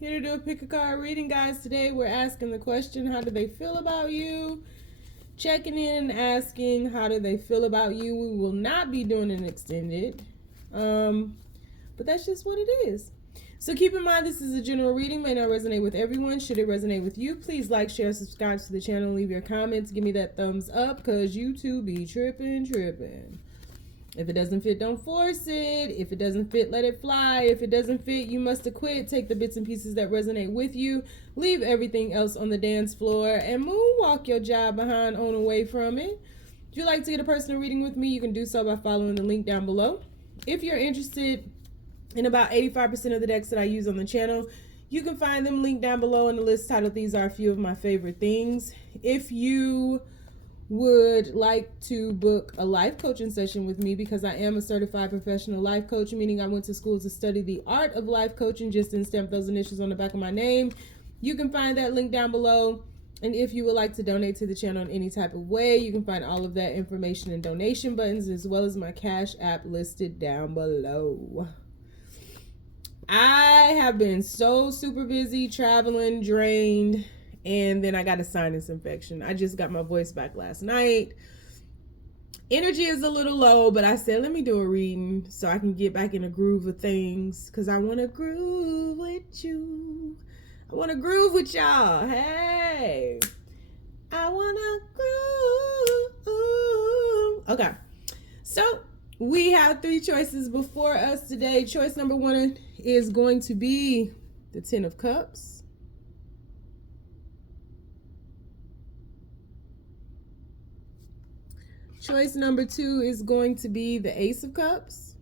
Here to do a pick a card reading, guys. Today we're asking the question, how do they feel about you? Checking in and asking, how do they feel about you? We will not be doing an extended, but that's just what it is. So keep in mind, this is a general reading, may not resonate with everyone. Should it resonate with you, please like, share, subscribe to the channel, leave your comments, give me that thumbs up, because YouTube be tripping. If it doesn't fit, don't force it. If it doesn't fit, let it fly. If it doesn't fit, you must acquit. Take the bits and pieces that resonate with you. Leave everything else on the dance floor and moonwalk your job behind on away from it. If you'd like to get a personal reading with me, you can do so by following the link down below. If you're interested in about 85% of the decks that I use on the channel, you can find them linked down below in the list titled These Are a Few of My Favorite Things. If you would like to book a life coaching session with me, because I am a certified professional life coach, meaning I went to school to study the art of life coaching, just didn't stamp those initials on the back of my name, you can find that link down below. And if you would like to donate to the channel in any type of way, you can find all of that information and donation buttons, as well as my Cash App listed down below. I have been so super busy, traveling, drained, and then I got a sinus infection. I just got my voice back last night. Energy is a little low, but I said, let me do a reading so I can get back in the groove of things, because I want to groove with you. I want to groove with y'all. Hey, I want to groove. Okay, so we have 3 choices before us today. Choice number 1 is going to be the 10 of Cups. Choice number 2 is going to be the Ace of Cups.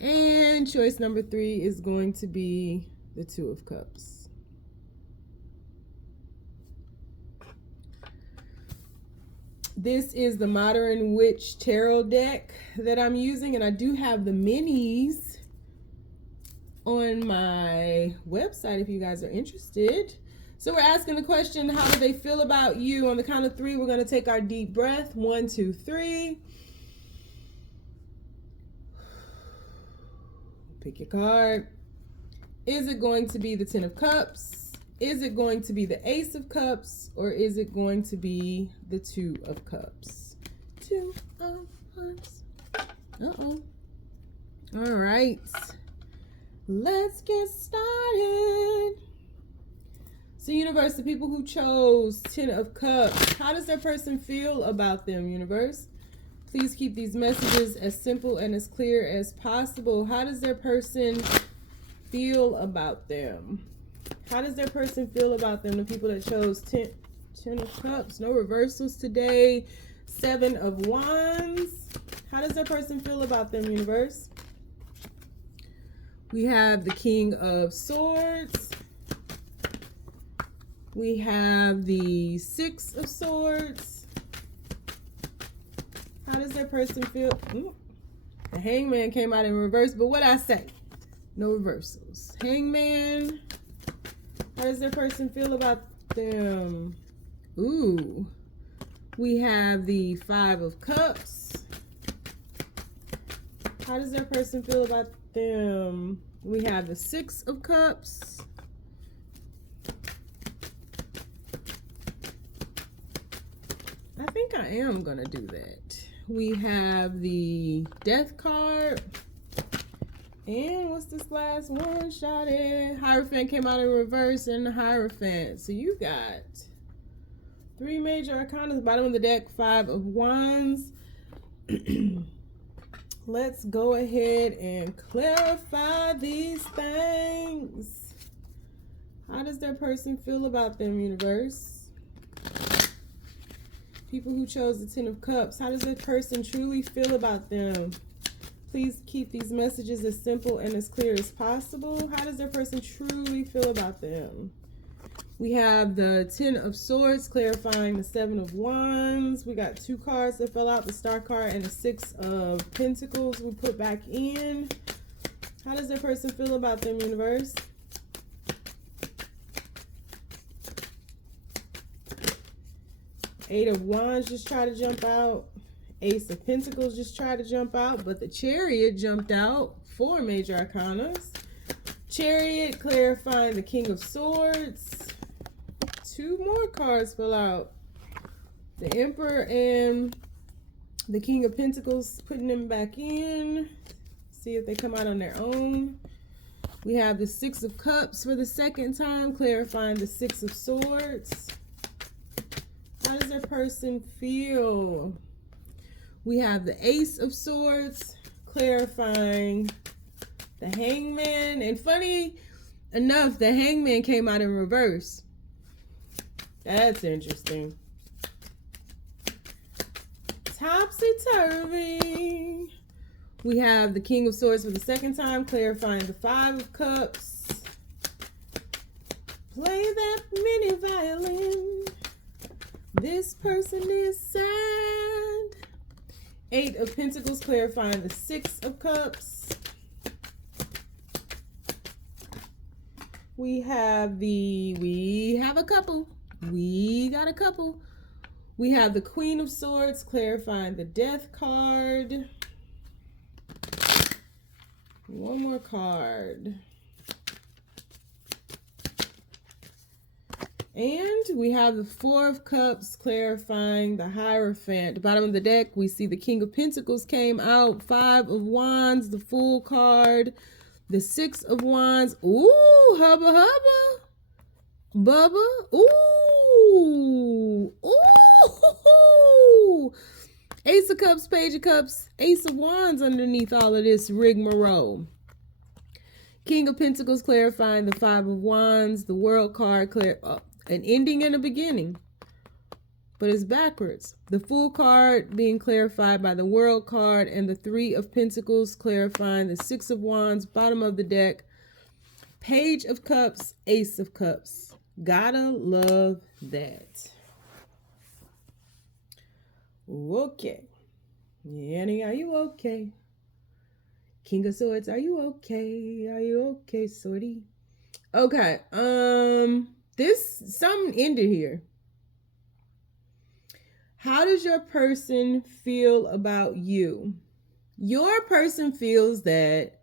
And choice number 3 is going to be the 2 of Cups. This is the Modern Witch Tarot deck that I'm using, and I do have the minis on my website if you guys are interested. So we're asking the question, how do they feel about you? On the count of 3, we're going to take our deep breath. 1, 2, 3. Pick your card. Is it going to be the 10 of Cups? Is it going to be the Ace of Cups? Or is it going to be the 2 of Cups? 2 of Cups. Uh-oh. All right. Let's get started. So universe, the people who chose 10 of Cups, how does their person feel about them, universe? Please keep these messages as simple and as clear as possible. How does their person feel about them? How does their person feel about them, the people that chose 10 of Cups? No reversals today. 7 of Wands. How does their person feel about them, universe? We have the King of Swords. We have the 6 of Swords. How does their person feel? Ooh, the Hangman came out in reverse, but what I say? No reversals. Hangman. How does their person feel about them? Ooh. We have the 5 of Cups. How does their person feel about them? We have the 6 of Cups. I think I am going to do that. We have the Death card. And what's this last one? Shotted. Hierophant came out in reverse, and the Hierophant. So you got 3 major arcana. Bottom of the deck, 5 of Wands. Let's go ahead and clarify these things. How does their person feel about them, universe? People who chose the 10 of Cups, how does their person truly feel about them? Please keep these messages as simple and as clear as possible. How does their person truly feel about them? We have the 10 of Swords clarifying the 7 of Wands. We got 2 cards that fell out, the Star card and the 6 of Pentacles we put back in. How does their person feel about them, universe? Eight of Wands just try to jump out. Ace of Pentacles just tried to jump out, but the Chariot jumped out. 4 major arcanas. Chariot clarifying the King of Swords. 2 more cards fell out. The Emperor and the King of Pentacles, putting them back in. See if they come out on their own. We have the 6 of Cups for the second time, clarifying the 6 of Swords. How does their person feel? We have the Ace of Swords, clarifying the Hangman. And funny enough, the Hangman came out in reverse. That's interesting. Topsy-turvy. We have the King of Swords for the second time, clarifying the 5 of Cups. Play that mini violin. This person is sad. 8 of Pentacles, clarifying the 6 of Cups. We have a couple. We got a couple. We have the Queen of Swords, clarifying the Death card. One more card. And we have the 4 of Cups, clarifying the Hierophant. At the bottom of the deck, we see the King of Pentacles came out. 5 of Wands, the Fool card. The 6 of Wands. Ooh, hubba hubba. Bubba. Ooh. Ooh. Ace of Cups, Page of Cups, Ace of Wands underneath all of this rigmarole. King of Pentacles clarifying the 5 of Wands. The World card, an ending and a beginning. But it's backwards. The Fool card being clarified by the World card, and the 3 of Pentacles clarifying the 6 of Wands, bottom of the deck. Page of Cups, Ace of Cups. Gotta love that. Okay. Annie, are you okay? King of Swords, are you okay? Are you okay, Swordy? Okay. Something ended here. How does your person feel about you? Your person feels that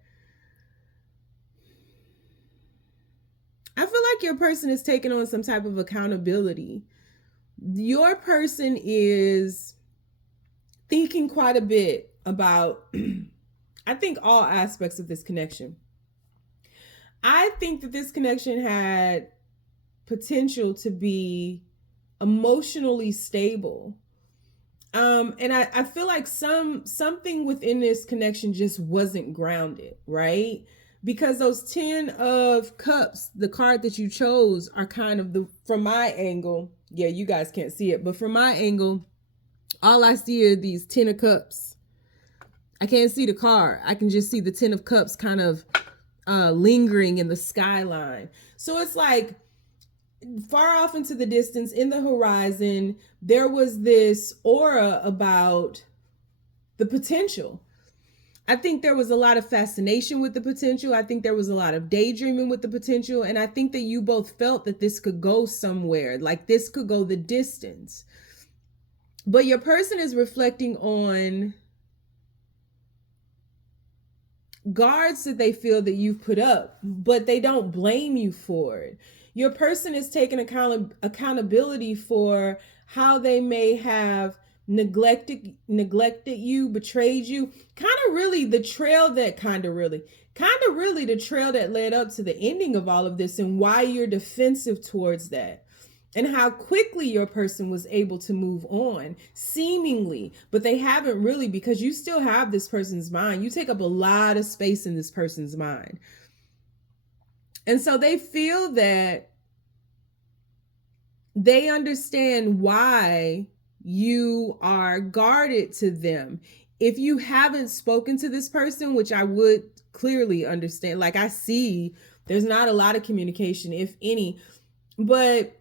I feel like your person is taking on some type of accountability. Your person is thinking quite a bit about, I think, all aspects of this connection. I think that this connection had potential to be emotionally stable. And I feel like something within this connection just wasn't grounded, right? Because those 10 of Cups, the card that you chose, are kind of from my angle, yeah, you guys can't see it, but from my angle, all I see are these 10 of Cups. I can't see the card. I can just see the 10 of Cups kind of lingering in the skyline. So it's like far off into the distance, in the horizon, there was this aura about the potential. I think there was a lot of fascination with the potential. I think there was a lot of daydreaming with the potential. And I think that you both felt that this could go somewhere, like this could go the distance. But your person is reflecting on guards that they feel that you've put up, but they don't blame you for it. Your person is taking accountability for how they may have neglected you, betrayed you. The trail that led up to the ending of all of this, and why you're defensive towards that. And how quickly your person was able to move on, seemingly, but they haven't really, because you still have this person's mind. You take up a lot of space in this person's mind. And so they feel that they understand why you are guarded to them. If you haven't spoken to this person, which I would clearly understand, like I see there's not a lot of communication, if any, but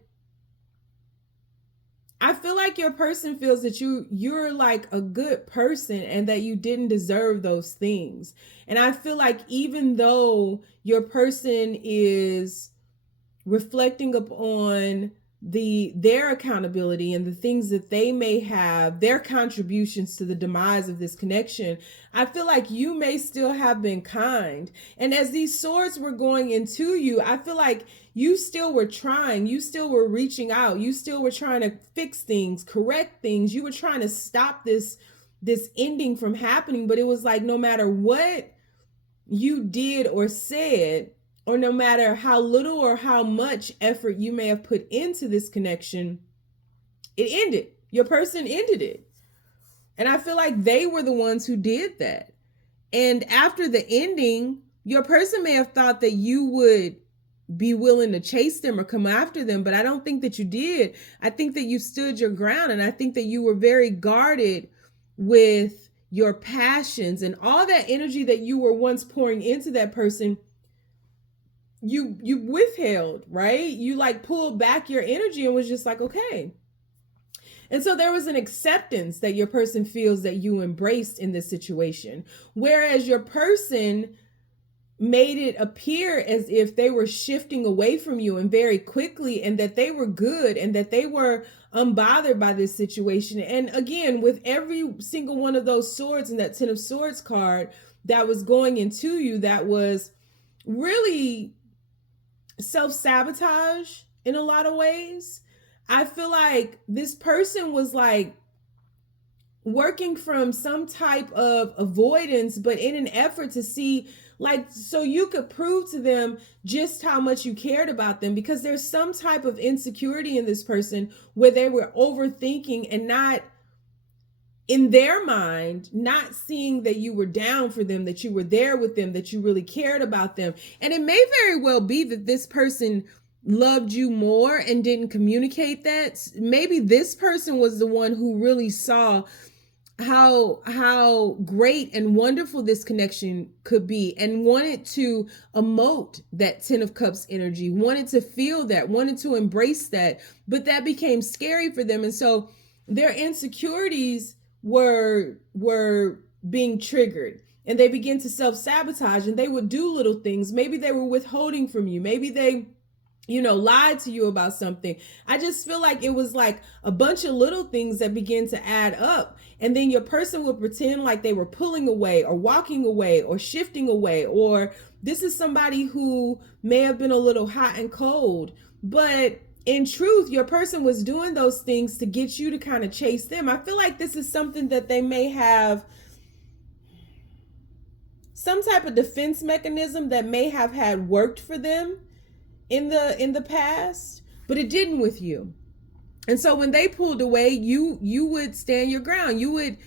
I feel like your person feels that you're like a good person and that you didn't deserve those things. And I feel like even though your person is reflecting upon their accountability and the things that they may have, their contributions to the demise of this connection, I feel like you may still have been kind. And as these swords were going into you, I feel like you still were trying, you still were reaching out, you still were trying to fix things, correct things, you were trying to stop this ending from happening. But it was like, no matter what you did or said, or no matter how little or how much effort you may have put into this connection, it ended. Your person ended it. And I feel like they were the ones who did that. And after the ending, your person may have thought that you would be willing to chase them or come after them, but I don't think that you did. I think that you stood your ground, and I think that you were very guarded with your passions and all that energy that you were once pouring into that person. You withheld, right? You like pulled back your energy and was just like, okay. And so there was an acceptance that your person feels that you embraced in this situation. Whereas your person made it appear as if they were shifting away from you and very quickly, and that they were good and that they were unbothered by this situation. And again, with every single one of those swords in that 10 of Swords card that was going into you, that was really self-sabotage in a lot of ways. I feel like this person was like working from some type of avoidance, but in an effort to see, like, so you could prove to them just how much you cared about them, because there's some type of insecurity in this person where they were overthinking and not, in their mind, not seeing that you were down for them, that you were there with them, that you really cared about them. And it may very well be that this person loved you more and didn't communicate that. Maybe this person was the one who really saw how great and wonderful this connection could be, and wanted to emote that 10 of Cups energy, wanted to feel that, wanted to embrace that, but that became scary for them. And so their insecurities were being triggered, and they began to self-sabotage, and they would do little things. Maybe they were withholding from you. Maybe they lied to you about something. I just feel like it was like a bunch of little things that began to add up. And then your person would pretend like they were pulling away or walking away or shifting away, or this is somebody who may have been a little hot and cold. But in truth, your person was doing those things to get you to kind of chase them. I feel like this is something that they may have some type of defense mechanism that may have had worked for them in the past, but it didn't with you. And so when they pulled away, you would stand your ground. You would,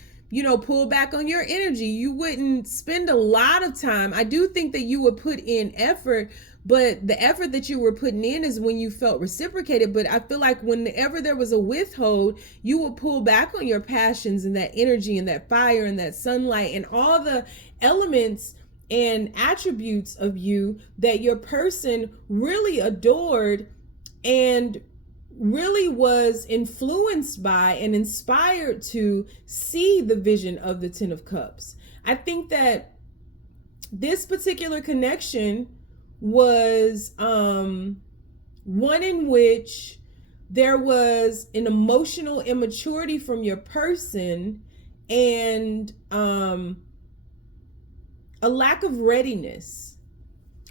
pull back on your energy. You wouldn't spend a lot of time. I do think that you would put in effort, but the effort that you were putting in is when you felt reciprocated. But I feel like whenever there was a withhold, you would pull back on your passions and that energy and that fire and that sunlight and all the elements and attributes of you that your person really adored and really was influenced by and inspired to see the vision of the 10 of Cups. I think that this particular connection was one in which there was an emotional immaturity from your person and a lack of readiness.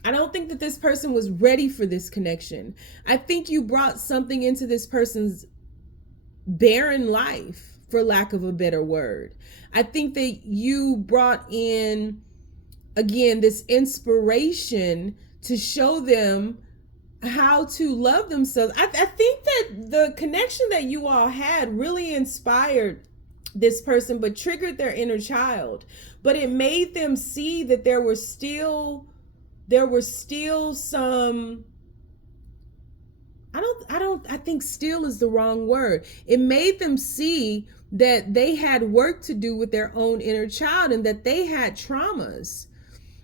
I don't think that this person was ready for this connection. I think you brought something into this person's barren life, for lack of a better word. I think that you brought in, again, this inspiration to show them how to love themselves. I think that the connection that you all had really inspired this person, but triggered their inner child. But it made them see that there were still some, I think still is the wrong word. It made them see that they had work to do with their own inner child and that they had traumas.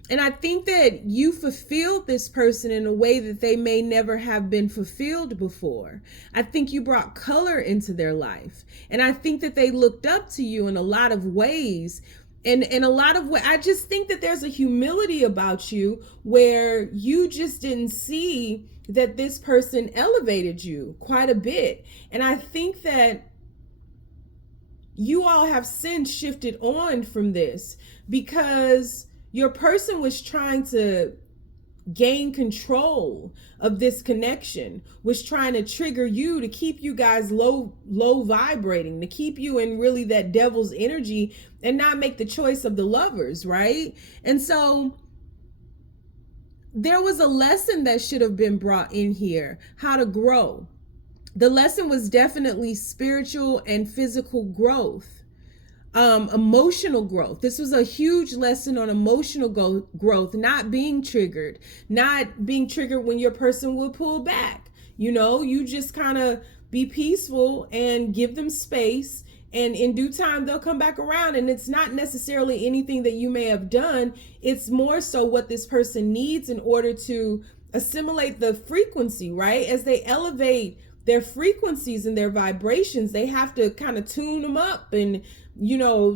And I think that you fulfilled this person in a way that they may never have been fulfilled before. I think you brought color into their life. And I think that they looked up to you in a lot of ways. And a lot of what I just think that there's a humility about you where you just didn't see that this person elevated you quite a bit. And I think that you all have since shifted on from this because your person was trying to gain control of this connection, was trying to trigger you to keep you guys low vibrating, to keep you in really that devil's energy and not make the choice of the lovers, right? And so there was a lesson that should have been brought in here, how to grow. The lesson was definitely spiritual and physical growth. Emotional growth. This was a huge lesson on emotional growth, not being triggered when your person will pull back. You just kind of be peaceful and give them space, and in due time they'll come back around. And it's not necessarily anything that you may have done. It's more so what this person needs in order to assimilate the frequency, right? As they elevate their frequencies and their vibrations, they have to kind of tune them up and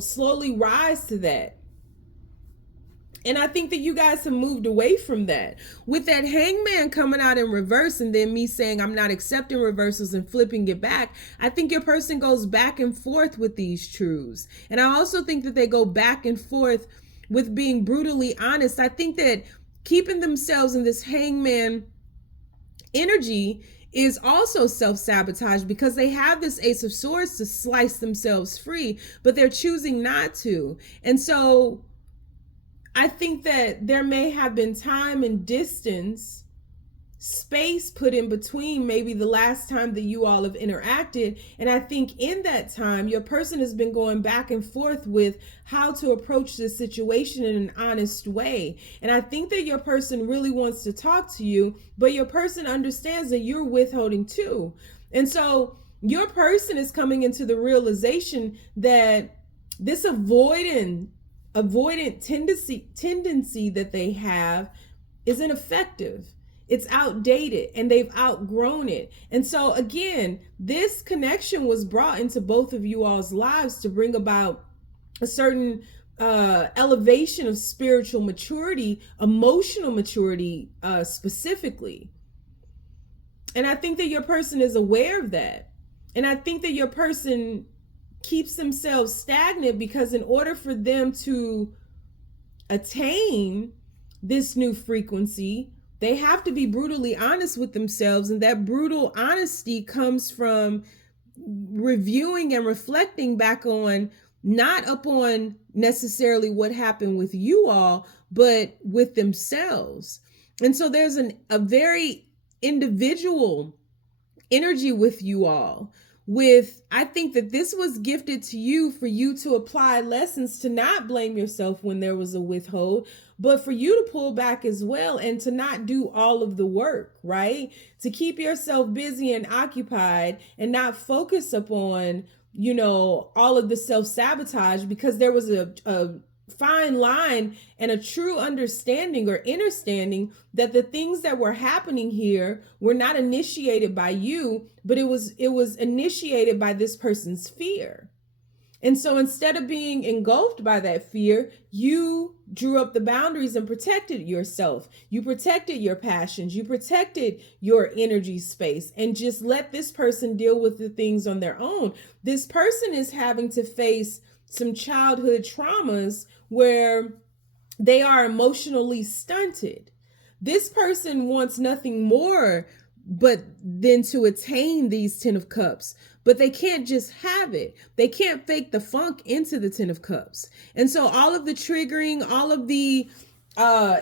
slowly rise to that. And I think that you guys have moved away from that. With that hangman coming out in reverse and then me saying I'm not accepting reversals and flipping it back, I think your person goes back and forth with these truths. And I also think that they go back and forth with being brutally honest. I think that keeping themselves in this hangman energy is also self-sabotage because they have this Ace of Swords to slice themselves free, but they're choosing not to. And so I think that there may have been time and distance, space put in between maybe the last time that you all have interacted. And I think in that time, your person has been going back and forth with how to approach this situation in an honest way. And I think that your person really wants to talk to you, but your person understands that you're withholding too. And so your person is coming into the realization that this avoidant tendency that they have is ineffective. It's outdated and they've outgrown it. And so again, this connection was brought into both of you all's lives to bring about a certain elevation of spiritual maturity, emotional maturity specifically. And I think that your person is aware of that. And I think that your person keeps themselves stagnant because in order for them to attain this new frequency, they have to be brutally honest with themselves. And that brutal honesty comes from reviewing and reflecting back on, not upon necessarily what happened with you all, but with themselves. And so there's a very individual energy with you all. I think that this was gifted to you for you to apply lessons, to not blame yourself when there was a withhold, but for you to pull back as well and to not do all of the work, right? To keep yourself busy and occupied and not focus upon, all of the self-sabotage, because there was a fine line and a true understanding or understanding that the things that were happening here were not initiated by you, but it was initiated by this person's fear. And so instead of being engulfed by that fear, you drew up the boundaries and protected yourself. You protected your passions. You protected your energy space and just let this person deal with the things on their own. This person is having to face some childhood traumas where they are emotionally stunted. This person wants nothing more but than to attain these 10 of Cups, but they can't just have it. They can't fake the funk into the 10 of Cups. And so all of the triggering, all of the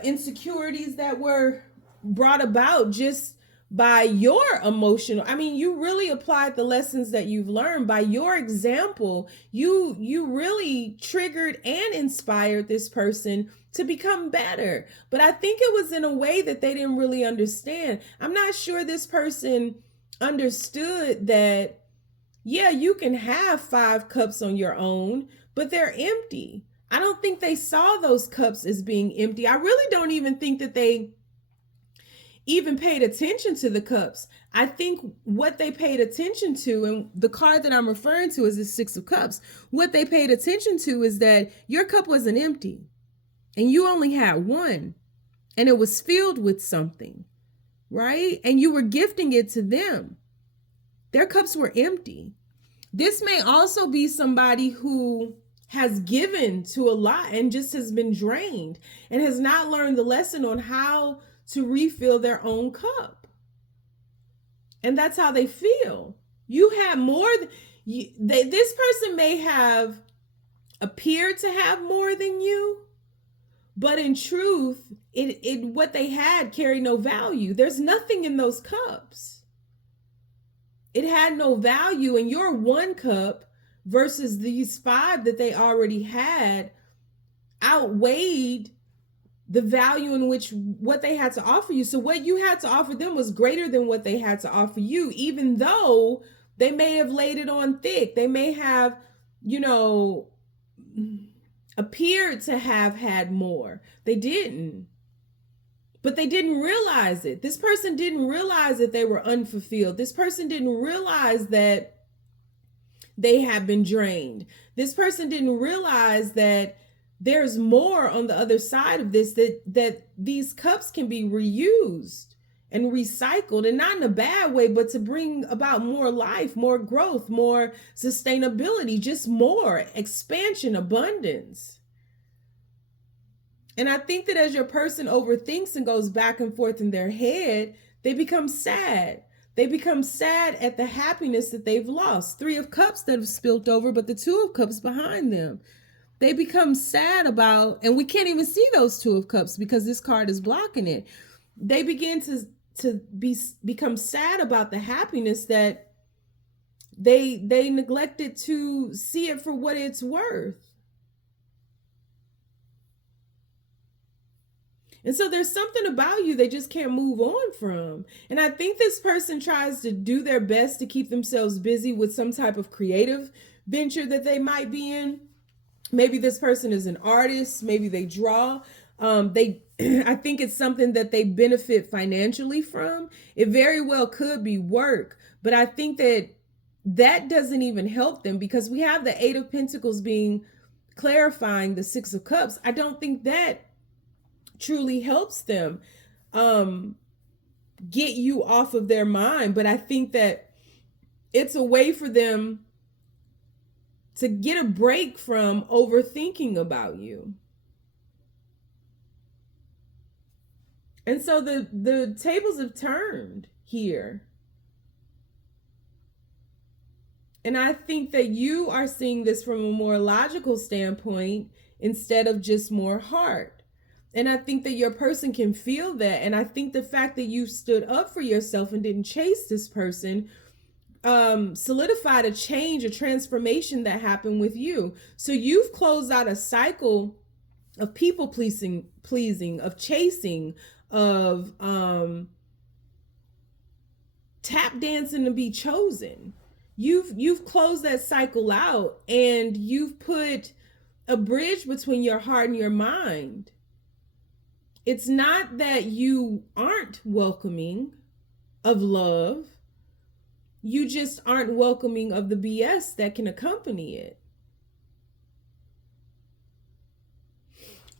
insecurities that were brought about just by your emotional, you really applied the lessons that you've learned by your example. You really triggered and inspired this person to become better. But I think it was in a way that they didn't really understand. I'm not sure this person understood that, yeah, you can have 5 cups on your own, but they're empty. I don't think they saw those cups as being empty. I really don't even think that they even paid attention to the cups. I think what they paid attention to, and the card that I'm referring to is the Six of Cups, what they paid attention to is that your cup wasn't empty and you only had one, and it was filled with something, right? And you were gifting it to them. Their cups were empty. This may also be somebody who has given to a lot and just has been drained and has not learned the lesson on how to refill their own cup. And that's how they feel. You have more. This person may have appeared to have more than you, but in truth, what they had carried no value. There's nothing in those cups. It had no value, and your one cup versus these five that they already had outweighed the value in which what they had to offer you. So what you had to offer them was greater than what they had to offer you, even though they may have laid it on thick. They may have, appeared to have had more. They didn't. But they didn't realize it. This person didn't realize that they were unfulfilled. This person didn't realize that they have been drained. This person didn't realize that there's more on the other side of this, that these cups can be reused and recycled, and not in a bad way, but to bring about more life, more growth, more sustainability, just more expansion, abundance. And I think that as your person overthinks and goes back and forth in their head, they become sad. They become sad at the happiness that they've lost. Three of Cups that have spilt over, but the Two of Cups behind them. They become sad about, and we can't even see those Two of Cups because this card is blocking it. They begin to become sad about the happiness that they neglected to see it for what it's worth. And so there's something about you they just can't move on from. And I think this person tries to do their best to keep themselves busy with some type of creative venture that they might be in. Maybe this person is an artist. Maybe they draw. I think it's something that they benefit financially from. It very well could be work, but I think that doesn't even help them, because we have the Eight of Pentacles clarifying the Six of Cups. I don't think that truly helps them get you off of their mind. But I think that it's a way for them to get a break from overthinking about you. And so the tables have turned here. And I think that you are seeing this from a more logical standpoint instead of just more heart. And I think that your person can feel that. And I think the fact that you stood up for yourself and didn't chase this person solidified a change, a transformation that happened with you. So you've closed out a cycle of people pleasing, of chasing, of tap dancing to be chosen. You've closed that cycle out, and you've put a bridge between your heart and your mind. It's not that you aren't welcoming of love. You just aren't welcoming of the BS that can accompany it.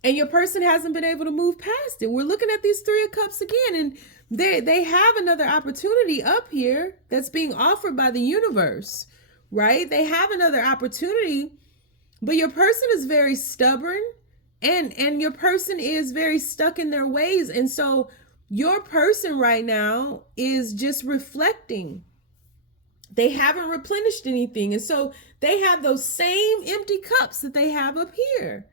And your person hasn't been able to move past it. We're looking at these Three of Cups again, and they have another opportunity up here that's being offered by the universe, right? They have another opportunity, but your person is very stubborn. And your person is very stuck in their ways. And so your person right now is just reflecting. They haven't replenished anything. And so they have those same empty cups that they have up here.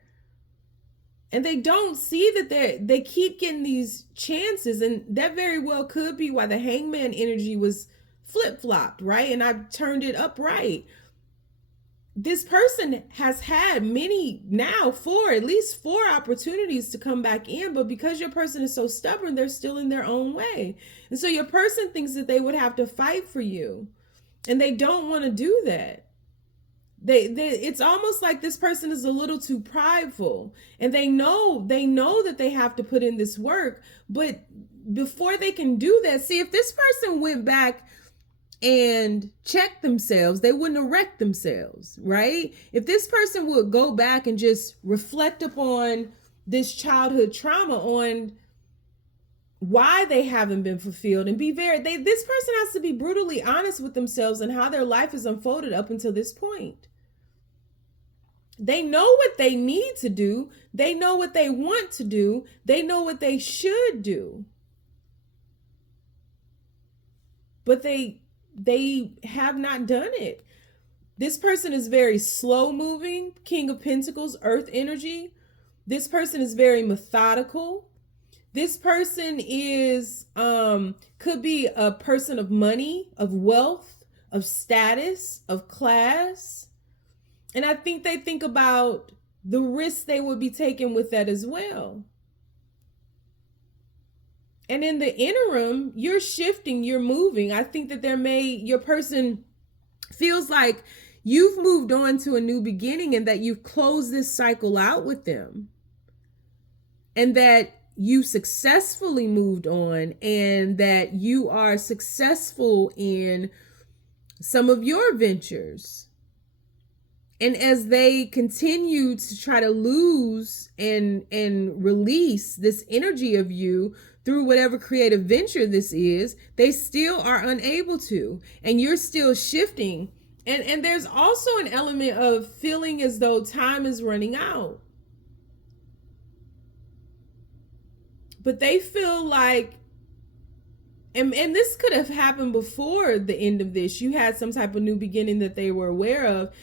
And they don't see that they keep getting these chances. And that very well could be why the Hangman energy was flip-flopped, right? And I've turned it upright. This person has had at least four opportunities to come back in, but because your person is so stubborn, they're still in their own way. And so your person thinks that they would have to fight for you, and they don't want to do that. It's almost like this person is a little too prideful, and they know that they have to put in this work, but before they can do that, see, if this person went back and checked themselves, they wouldn't have wrecked themselves, right? If this person would go back and just reflect upon this childhood trauma, on why they haven't been fulfilled, and be this person has to be brutally honest with themselves and how their life is unfolded up until this point. They know what they need to do. They know what they want to do. They know what they should do. But they have not done it. This person is very slow moving, King of Pentacles, earth energy. This person is very methodical. This person is, could be a person of money, of wealth, of status, of class. And I think they think about the risks they would be taking with that as well. And in the interim, you're shifting, you're moving. I think that your person feels like you've moved on to a new beginning, and that you've closed this cycle out with them. And that you successfully moved on, and that you are successful in some of your ventures. And as they continue to try to lose and release this energy of you through whatever creative venture this is, they still are unable to. And you're still shifting. And there's also an element of feeling as though time is running out. But they feel like, and this could have happened before the end of this. You had some type of new beginning that they were aware of.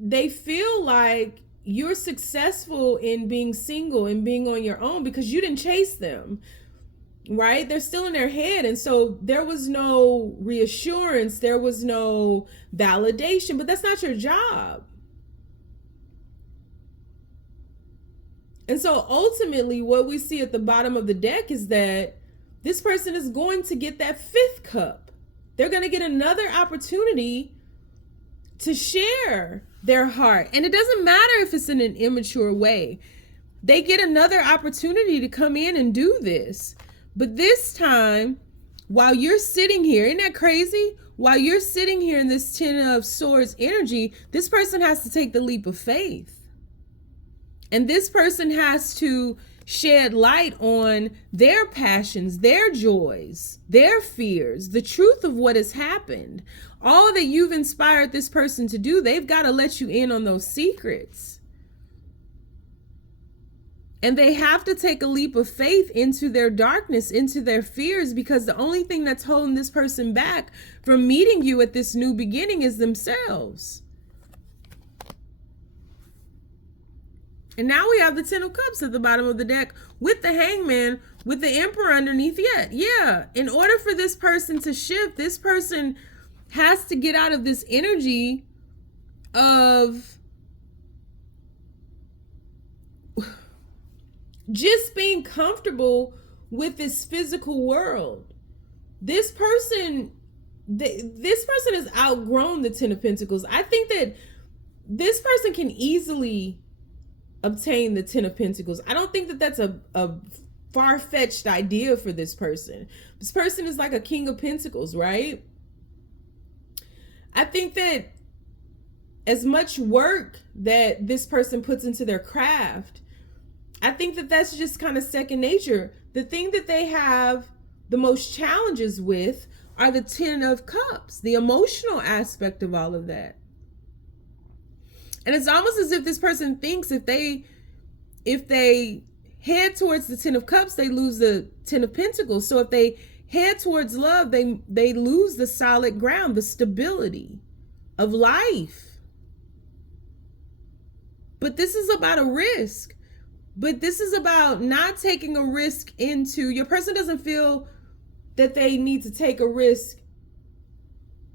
They feel like you're successful in being single and being on your own because you didn't chase them, right? They're still in their head. And so there was no reassurance. There was no validation, but that's not your job. And so ultimately what we see at the bottom of the deck is that this person is going to get that 5th cup. They're going to get another opportunity to share their heart. And it doesn't matter if it's in an immature way. They get another opportunity to come in and do this. But this time, while you're sitting here, isn't that crazy? While you're sitting here in this 10 of Swords energy, this person has to take the leap of faith. And this person has to shed light on their passions, their joys, their fears, the truth of what has happened. All that you've inspired this person to do, they've got to let you in on those secrets. And they have to take a leap of faith into their darkness, into their fears, because the only thing that's holding this person back from meeting you at this new beginning is themselves. And now we have the 10 of Cups at the bottom of the deck with the Hangman, with the Emperor underneath. Yeah. In order for this person to shift, this person has to get out of this energy of just being comfortable with this physical world. This person has outgrown the 10 of Pentacles. I think that this person can easily obtain the 10 of Pentacles. I don't think that that's a far-fetched idea for this person. This person is like a King of Pentacles, right? I think that as much work that this person puts into their craft, I think that that's just kind of second nature. The thing that they have the most challenges with are the 10 of Cups, the emotional aspect of all of that. And it's almost as if this person thinks if they head towards the 10 of Cups, they lose the 10 of Pentacles. So if they head towards love, they lose the solid ground, the stability of life. But this is about a risk. But this is about not taking a risk into, your person doesn't feel that they need to take a risk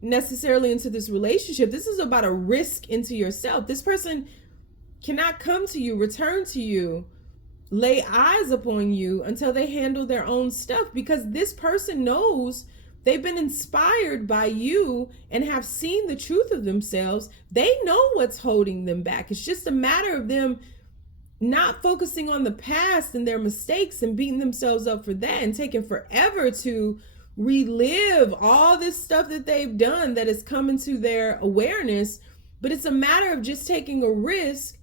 necessarily into this relationship. This is about a risk into yourself. This person cannot come to you, return to you, lay eyes upon you until they handle their own stuff, because this person knows they've been inspired by you and have seen the truth of themselves. They know what's holding them back. It's just a matter of them not focusing on the past and their mistakes and beating themselves up for that and taking forever to relive all this stuff that they've done that has come into their awareness. But it's a matter of just taking a risk,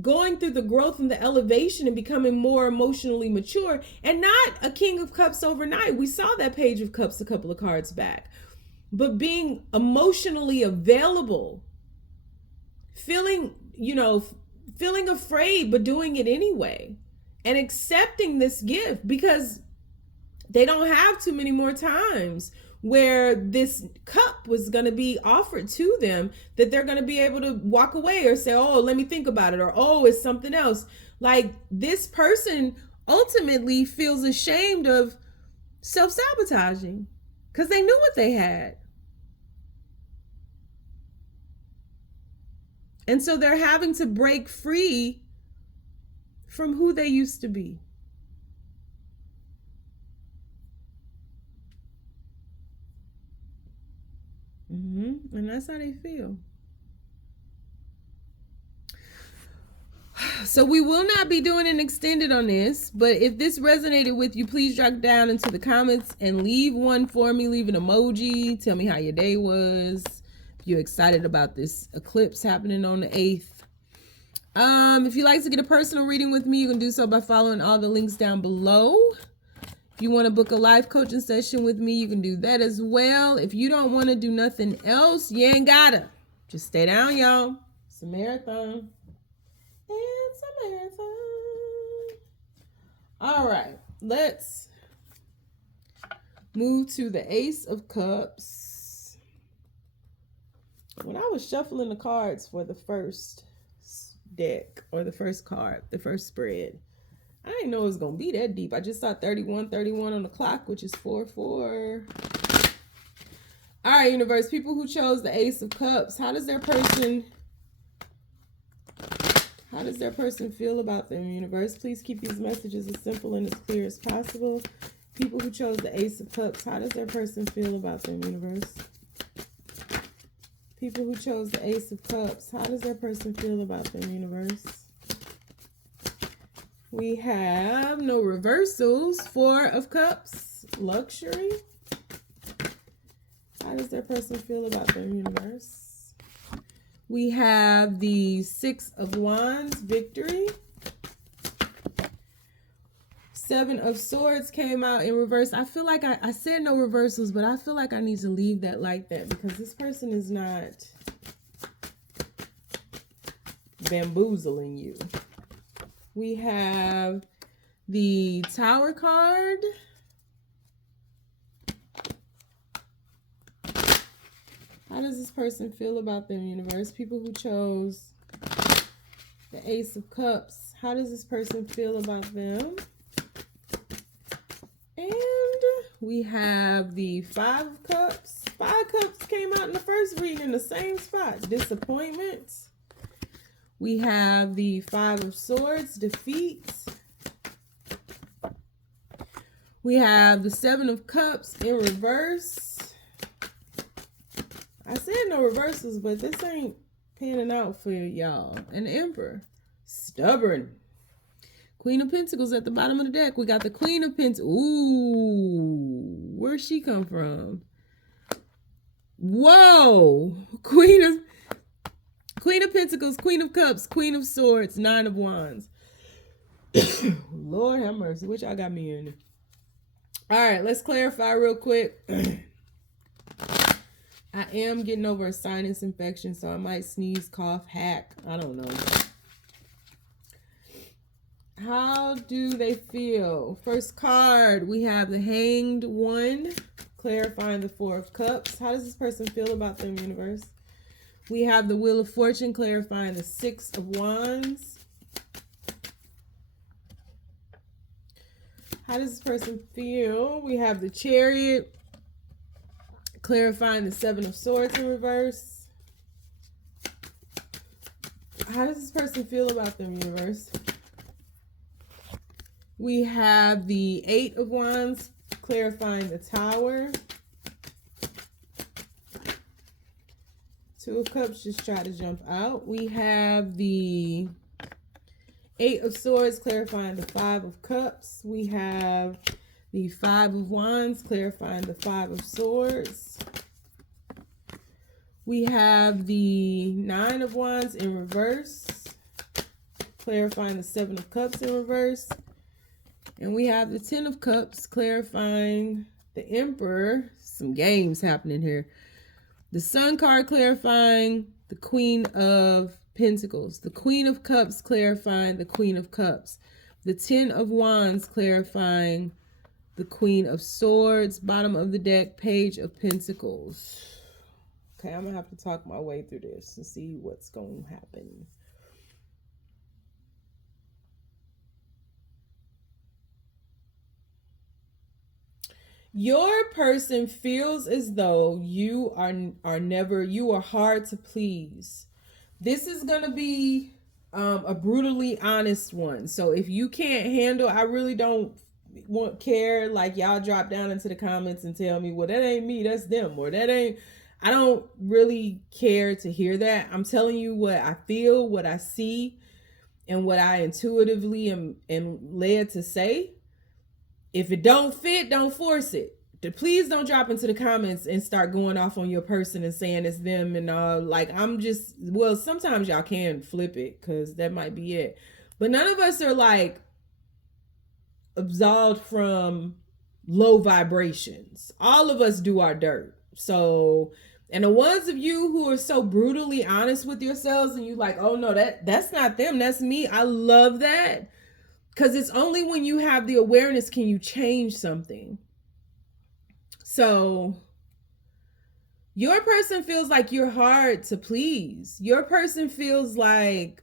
going through the growth and the elevation and becoming more emotionally mature, and not a King of Cups overnight. We saw that Page of Cups a couple of cards back. But being emotionally available, feeling afraid, but doing it anyway, and accepting this gift, because they don't have too many more times where this cup was going to be offered to them that they're going to be able to walk away or say, oh, let me think about it, or oh, it's something else. Like, this person ultimately feels ashamed of self-sabotaging because they knew what they had. And so they're having to break free from who they used to be. And that's how they feel. So we will not be doing an extended on this, but if this resonated with you, please drop down into the comments and leave one for me. Leave an emoji. Tell me how your day was. If you're excited about this eclipse happening on the 8th. If you'd like to get a personal reading with me, you can do so by following all the links down below. If you want to book a life coaching session with me, you can do that as well. If you don't want to do nothing else, you ain't gotta. Just stay down, y'all. It's a marathon. It's a marathon. All right, let's move to the Ace of Cups. When I was shuffling the cards for the first deck, or the first card, the first spread, I didn't know it was going to be that deep. I just saw 31 on the clock, which is 4-4. All right, universe, people who chose the Ace of Cups, how does their person feel about them, universe? Please keep these messages as simple and as clear as possible. People who chose the Ace of Cups, how does their person feel about them, universe? People who chose the Ace of Cups, how does their person feel about them, universe? We have no reversals. 4 of Cups, luxury. How does their person feel about them, universe? We have the 6 of Wands, victory. 7 of Swords came out in reverse. I feel like I said no reversals, but I feel like I need to leave that like that because this person is not bamboozling you. We have the Tower card. How does this person feel about them, universe? People who chose the Ace of Cups, how does this person feel about them? And we have the 5 of Cups. 5 Cups came out in the first reading in the same spot. Disappointment. We have the 5 of Swords, defeat. We have the 7 of Cups in reverse. I said no reversals, but this ain't panning out for y'all. And the Emperor, stubborn. Queen of Pentacles at the bottom of the deck. We got the Queen of Pentacles. Ooh, where'd she come from? Whoa, Queen of Pentacles, Queen of Cups, Queen of Swords, 9 of Wands. Lord have mercy. What y'all got me in? All right, let's clarify real quick. I am getting over a sinus infection, so I might sneeze, cough, hack. I don't know. How do they feel? First card, we have the Hanged One, clarifying the 4 of Cups. How does this person feel about them, universe? We have the Wheel of Fortune, clarifying the 6 of Wands. How does this person feel? We have the Chariot, clarifying the 7 of Swords in reverse. How does this person feel about them, universe? We have the 8 of Wands, clarifying the Tower. 2 of Cups just try to jump out. We have the Eight of Swords, clarifying the Five of Cups. We have the Five of Wands, clarifying the Five of Swords. We have the Nine of Wands in reverse, clarifying the Seven of Cups in reverse. And we have the Ten of Cups, clarifying the Emperor. Some games happening here. The Sun card, clarifying the Queen of Pentacles. The Queen of Cups, clarifying the Queen of Cups. The Ten of Wands, clarifying the Queen of Swords. Bottom of the deck, Page of Pentacles. Okay, I'm going to have to talk my way through this and see what's going to happen. Your person feels as though you are hard to please. This is going to be a brutally honest one. So if you can't handle, I really don't care, like y'all drop down into the comments and tell me, well, that ain't me, that's them, or that ain't, I don't really care to hear that. I'm telling you what I feel, what I see, and what I intuitively am led to say. If it don't fit, don't force it. Please don't drop into the comments and start going off on your person and saying it's them and all. Like, I'm just, well, sometimes y'all can flip it because that might be it. But none of us are like absolved from low vibrations. All of us do our dirt. So, and the ones of you who are so brutally honest with yourselves and you like, oh no, that's not them, that's me. I love that. Because it's only when you have the awareness can you change something. So your person feels like you're hard to please. Your person feels like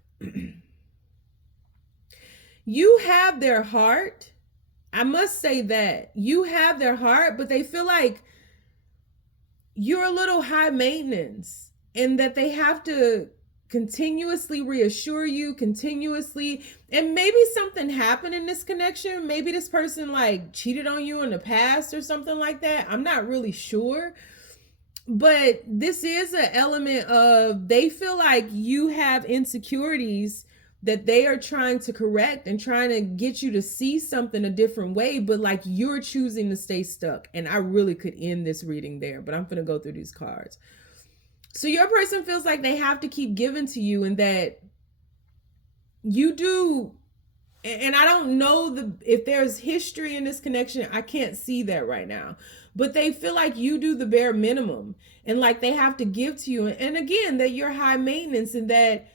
you have their heart. I must say that. You have their heart, but they feel like you're a little high maintenance and that they have to continuously reassure you, continuously, and maybe something happened in this connection. Maybe this person like cheated on you in the past or something like that. I'm not really sure, but this is an element of they feel like you have insecurities that they are trying to correct and trying to get you to see something a different way, but like you're choosing to stay stuck. And I really could end this reading there, but I'm going to go through these cards. So your person feels like they have to keep giving to you and that you do. And I don't know if there's history in this connection. I can't see that right now. But they feel like you do the bare minimum and like they have to give to you. And again, that you're high maintenance and that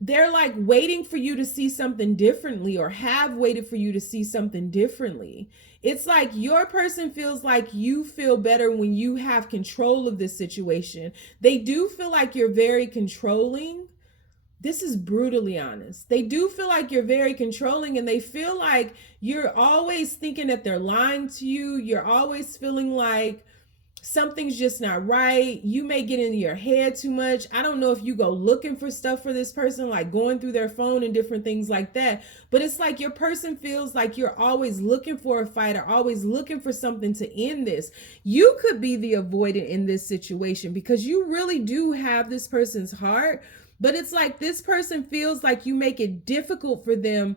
they're like waiting for you to see something differently or have waited for you to see something differently. It's like your person feels like you feel better when you have control of this situation. They do feel like you're very controlling. This is brutally honest. They do feel like you're very controlling and they feel like you're always thinking that they're lying to you. You're always feeling like something's just not right. You may get into your head too much. I don't know if you go looking for stuff for this person, like going through their phone and different things like that. But it's like your person feels like you're always looking for a fight or always looking for something to end this. You could be the avoidant in this situation because you really do have this person's heart. But it's like this person feels like you make it difficult for them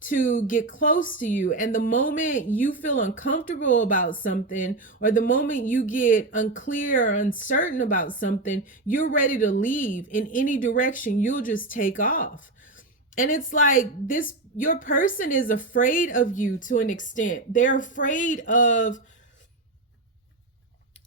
to get close to you. And the moment you feel uncomfortable about something, or the moment you get unclear or uncertain about something, you're ready to leave in any direction. You'll just take off. And it's like this, your person is afraid of you to an extent. They're afraid of,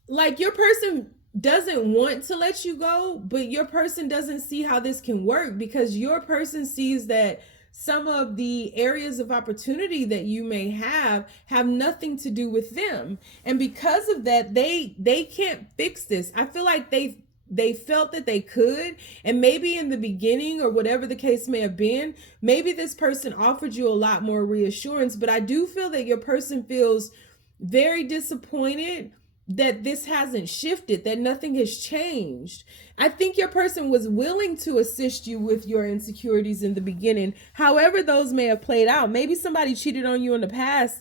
like, your person doesn't want to let you go, but your person doesn't see how this can work because your person sees that some of the areas of opportunity that you may have nothing to do with them. And because of that, they can't fix this. I feel like they felt that they could, and maybe in the beginning or whatever the case may have been, maybe this person offered you a lot more reassurance, but I do feel that your person feels very disappointed that this hasn't shifted, that nothing has changed. I think your person was willing to assist you with your insecurities in the beginning. However, those may have played out. Maybe somebody cheated on you in the past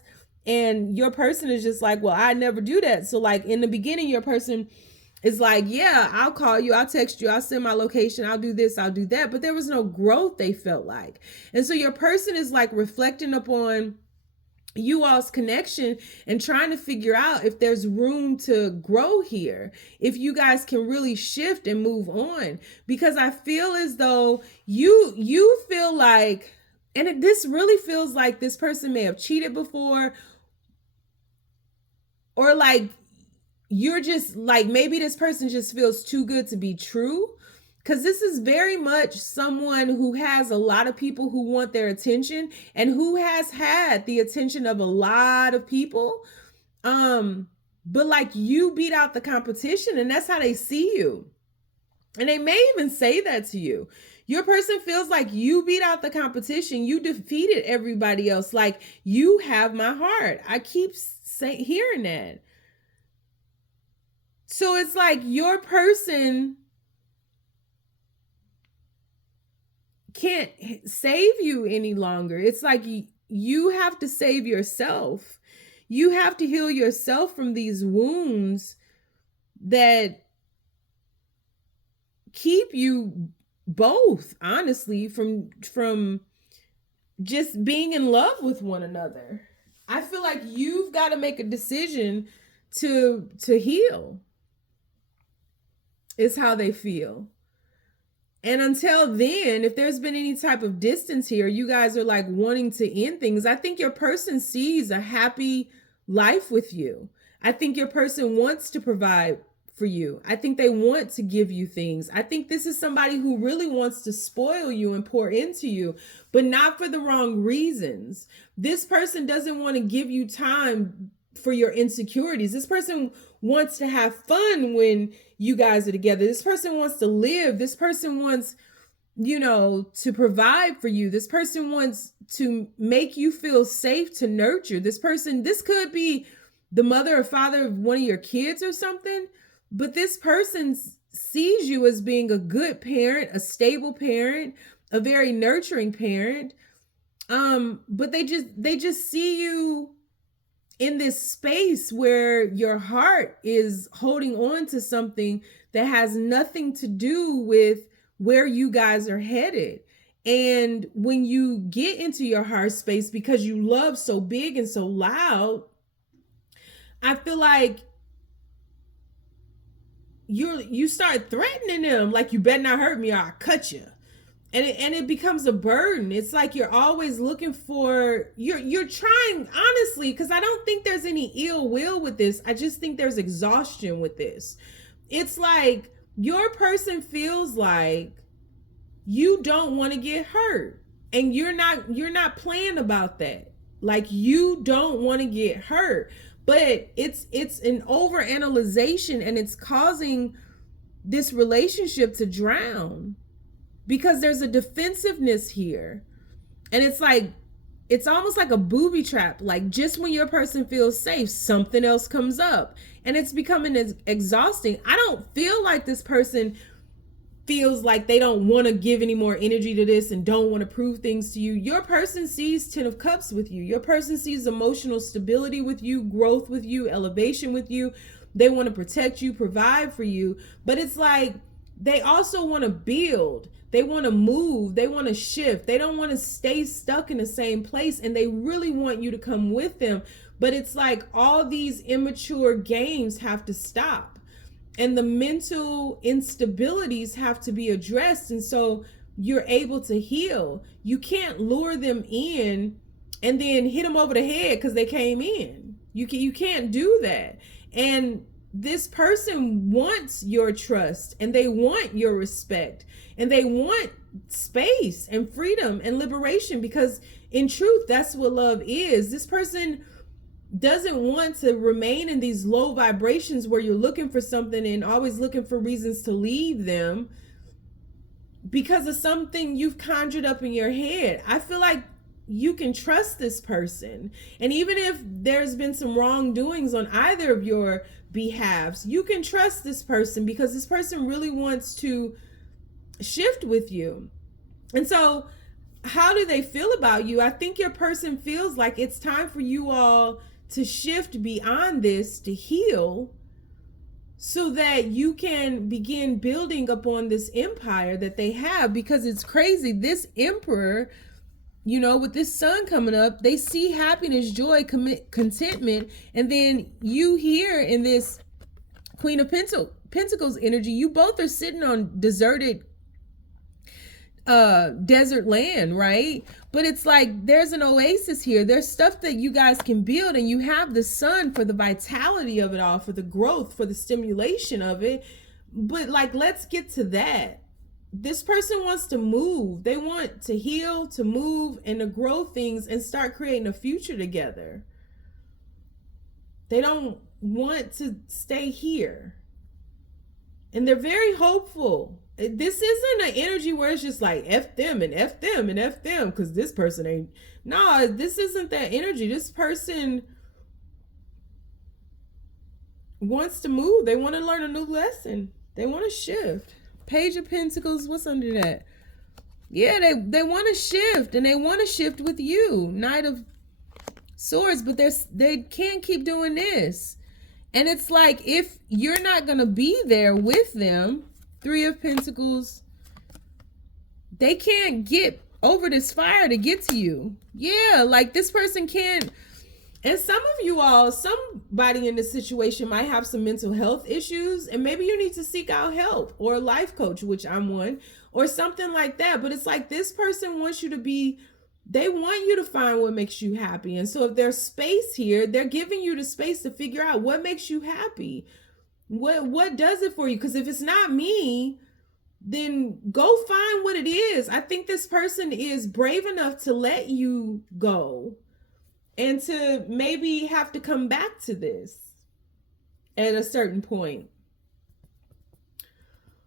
and your person is just like, well, I never do that. So like in the beginning, your person It's like, yeah, I'll call you, I'll text you, I'll send my location, I'll do this, I'll do that. But there was no growth, they felt like. And so your person is like reflecting upon you all's connection and trying to figure out if there's room to grow here, if you guys can really shift and move on. Because I feel as though you feel like, and this really feels like this person may have cheated before, or like you're just like, maybe this person just feels too good to be true. Because this is very much someone who has a lot of people who want their attention and who has had the attention of a lot of people. But like, you beat out the competition, and that's how they see you. And they may even say that to you. Your person feels like you beat out the competition. You defeated everybody else. Like, you have my heart. I keep hearing that. So it's like your person can't save you any longer. It's like you have to save yourself. You have to heal yourself from these wounds that keep you both, honestly, from just being in love with one another. I feel like you've got to make a decision to heal. Is how they feel. And until then, if there's been any type of distance here, you guys are like wanting to end things. I think your person sees a happy life with you. I think your person wants to provide for you. I think they want to give you things. I think this is somebody who really wants to spoil you and pour into you, but not for the wrong reasons. This person doesn't want to give you time for your insecurities. This person wants to have fun when you guys are together. This person wants to live. This person wants, to provide for you. This person wants to make you feel safe, to nurture. This could be the mother or father of one of your kids or something, but this person sees you as being a good parent, a stable parent, a very nurturing parent. But they just see you in this space where your heart is holding on to something that has nothing to do with where you guys are headed. And when you get into your heart space, because you love so big and so loud, I feel like you start threatening them, like, you better not hurt me or I'll cut you. And it becomes a burden. It's like you're always looking for, you're trying, honestly, because I don't think there's any ill will with this. I just think there's exhaustion with this. It's like your person feels like you don't want to get hurt, and you're not playing about that. Like, you don't want to get hurt, but it's an overanalyzation, and it's causing this relationship to drown. Because there's a defensiveness here. And it's like, it's almost like a booby trap. Like, just when your person feels safe, something else comes up. And it's becoming exhausting. I don't feel like this person feels like they don't want to give any more energy to this and don't want to prove things to you. Your person sees 10 of Cups with you. Your person sees emotional stability with you, growth with you, elevation with you. They want to protect you, provide for you. But it's like, they also want to build. They want to move. They want to shift. They don't want to stay stuck in the same place, and they really want you to come with them. But it's like all these immature games have to stop, and the mental instabilities have to be addressed. And so you're able to heal. You can't lure them in and then hit them over the head because they came in. You can't do that. And this person wants your trust, and they want your respect, and they want space and freedom and liberation, because in truth, that's what love is. This person doesn't want to remain in these low vibrations where you're looking for something and always looking for reasons to leave them because of something you've conjured up in your head. I feel like you can trust this person. And even if there's been some wrongdoings on either of your behalves, you can trust this person because this person really wants to shift with you. And so how do they feel about you? I think your person feels like it's time for you all to shift beyond this, to heal, so that you can begin building upon this empire that they have. Because it's crazy, this emperor, you know, with this sun coming up, they see happiness, joy, contentment, and then you here in this Queen of Pentacles energy, you both are sitting on deserted desert land, right? But it's like there's an oasis here. There's stuff that you guys can build, and you have the sun for the vitality of it all, for the growth, for the stimulation of it. But like, let's get to that. This person wants to move. They want to heal, to move, and to grow things and start creating a future together. They don't want to stay here. And they're very hopeful. This isn't an energy where it's just like F them and F them and F them because this person ain't. No, this isn't that energy. This person wants to move. They want to learn a new lesson. They want to shift. Page of Pentacles, what's under that? Yeah, they want to shift, and they want to shift with you. Knight of Swords, but they can't keep doing this. And it's like, if you're not going to be there with them, Three of Pentacles, they can't get over this fire to get to you. Yeah, like this person can't. And some of you all, somebody in this situation might have some mental health issues, and maybe you need to seek out help, or a life coach, which I'm one, or something like that. But it's like this person wants you to be, they want you to find what makes you happy. And so if there's space here, they're giving you the space to figure out what makes you happy. What does it for you? Because if it's not me, then go find what it is. I think this person is brave enough to let you go and to maybe have to come back to this at a certain point.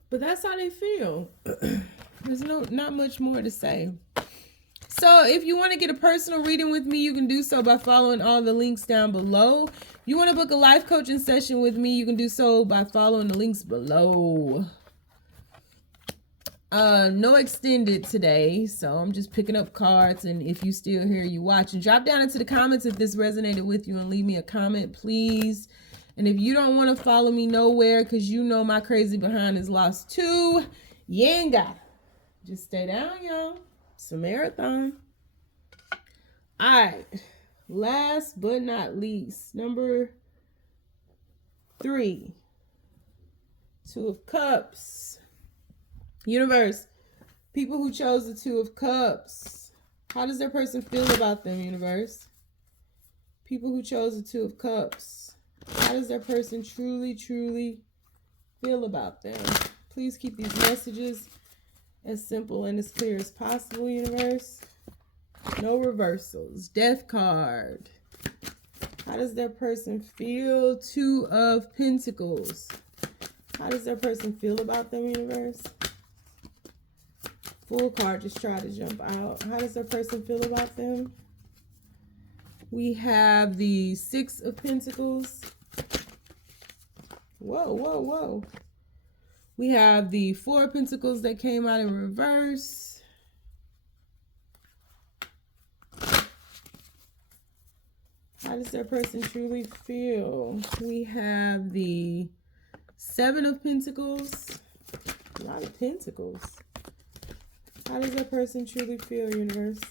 But that's how they feel. There's not much more to say. So if you want to get a personal reading with me, you can do so by following all the links down below. If you want to book a life coaching session with me, you can do so by following the links below. No extended today, so I'm just picking up cards. And if you still here, you watching, drop down into the comments if this resonated with you and leave me a comment, please. And if you don't want to follow me nowhere because you know my crazy behind is lost too, you ain't got it. Just stay down, y'all. It's a marathon. All right, last but not least, number 3, Two of Cups. Universe, people who chose the Two of Cups, how does their person feel about them, universe? People who chose the Two of Cups, how does their person truly, truly feel about them? Please keep these messages as simple and as clear as possible, universe. No reversals. Death card. How does their person feel? Two of Pentacles. How does their person feel about them, universe? Full card just tried to jump out. How does their person feel about them? We have the Six of Pentacles. Whoa, whoa, whoa. We have the Four of Pentacles that came out in reverse. How does their person truly feel? We have the Seven of Pentacles. A lot of pentacles. How does their person truly feel, universe?